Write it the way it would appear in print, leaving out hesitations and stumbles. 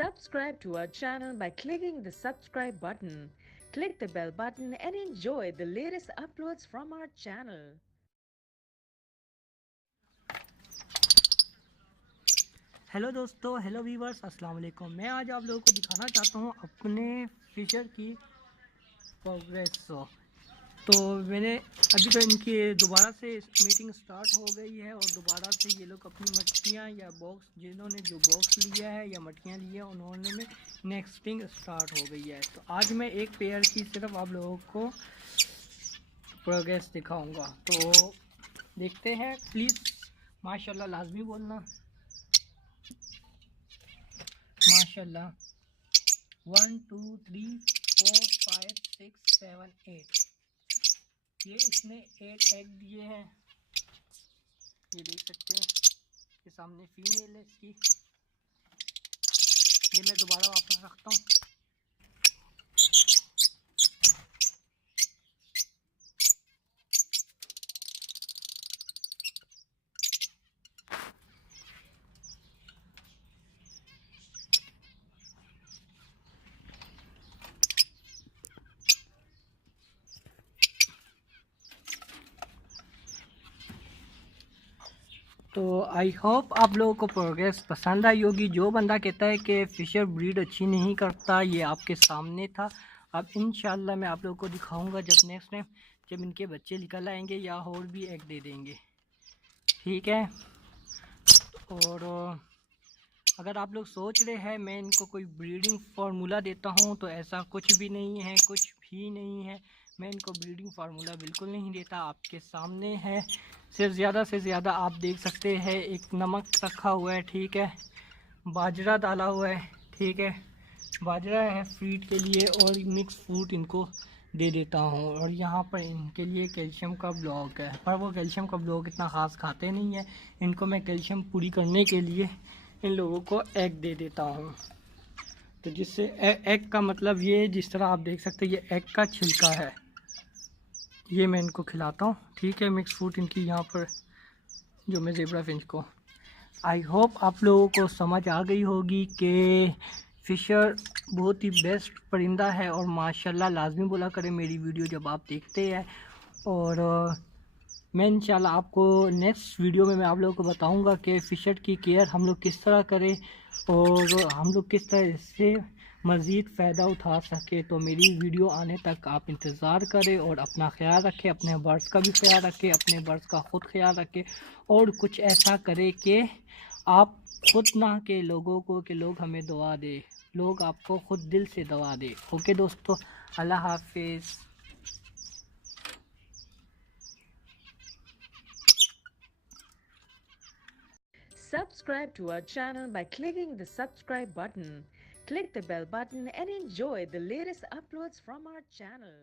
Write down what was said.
Subscribe to our channel by clicking the subscribe button. Click the bell button and enjoy the latest uploads from our channel. Hello दोस्तों, hello viewers, अस्सलाम वालेकुम। मैं आज आप लोगों को दिखाना चाहता हूँ अपने फिशर की प्रोग्रेस। तो मैंने अभी तो इनकी दोबारा से मीटिंग स्टार्ट हो गई है और दोबारा से ये लोग अपनी मटकियाँ या बॉक्स, जिन्होंने जो बॉक्स लिया है या मटकियाँ ली है, उन्होंने में नेक्स्टिंग स्टार्ट हो गई है। तो आज मैं एक पेयर की सिर्फ आप लोगों को प्रोग्रेस दिखाऊँगा। तो देखते हैं, प्लीज़ माशाल्लाह लाजमी बोलना, माशाल्लाह। 1 2 3 4 5 6 7 8, ये इसने 8 एग दिए हैं। ये देख सकते हैं, ये सामने फीमेल है इसकी। ये मैं दोबारा वापस रखता हूँ। तो आई होप आप लोगों को प्रोग्रेस पसंद आई होगी। जो बंदा कहता है कि फ़िशर ब्रीड अच्छी नहीं करता, ये आपके सामने था। अब इंशाल्लाह मैं आप लोगों को दिखाऊंगा जब नेक्स्ट टाइम जब इनके बच्चे निकल आएंगे या और भी एग दे देंगे, ठीक है। और अगर आप लोग सोच रहे हैं मैं इनको कोई ब्रीडिंग फार्मूला देता हूं, तो ऐसा कुछ भी नहीं है, कुछ भी नहीं है। मैं इनको ब्रीडिंग फार्मूला बिल्कुल नहीं देता, आपके सामने है। सिर्फ ज़्यादा से ज़्यादा आप देख सकते हैं, एक नमक रखा हुआ है, ठीक है, बाजरा डाला हुआ है, ठीक है, बाजरा है फीड के लिए, और मिक्स फ्रूट इनको दे देता हूँ। और यहाँ पर इनके लिए कैल्शियम का ब्लॉक है, पर वो कैल्शियम का ब्लॉक इतना ख़ास खाते नहीं है। इनको मैं कैल्शियम पूरी करने के लिए इन लोगों को एग दे देता हूँ। तो जिससे एग का मतलब ये, जिस तरह आप देख सकते हैं, ये एग का छिलका है, ये मैं इनको खिलाता हूँ, ठीक है। मिक्स फ्रूट इनकी यहाँ पर जो मैं ज़ेब्रा फिंच को, आई होप आप लोगों को समझ आ गई होगी कि फ़िशर बहुत ही बेस्ट परिंदा है। और माशाल्लाह लाजमी बोला करें मेरी वीडियो जब आप देखते हैं। और मैं इंशाल्लाह आपको नेक्स्ट वीडियो में मैं आप लोगों को बताऊंगा कि फ़िशर की केयर हम लोग किस तरह करें और हम लोग किस तरह इससे मज़ीद फ़ायदा उठा सके। तो मेरी वीडियो आने तक आप इंतज़ार करें और अपना ख्याल रखें, अपने बर्ड्स का भी ख्याल रखें, अपने बर्ड्स का ख़ुद ख्याल रखें। और कुछ ऐसा करें कि आप खुद ना के लोगों को, कि लोग हमें दुआ दे, लोग आपको खुद दिल से दुआ दे। ओके दोस्तों, अल्लाह हाफिज़। Subscribe to our channel by clicking the subscribe button. Click the bell button and enjoy the latest uploads from our channel.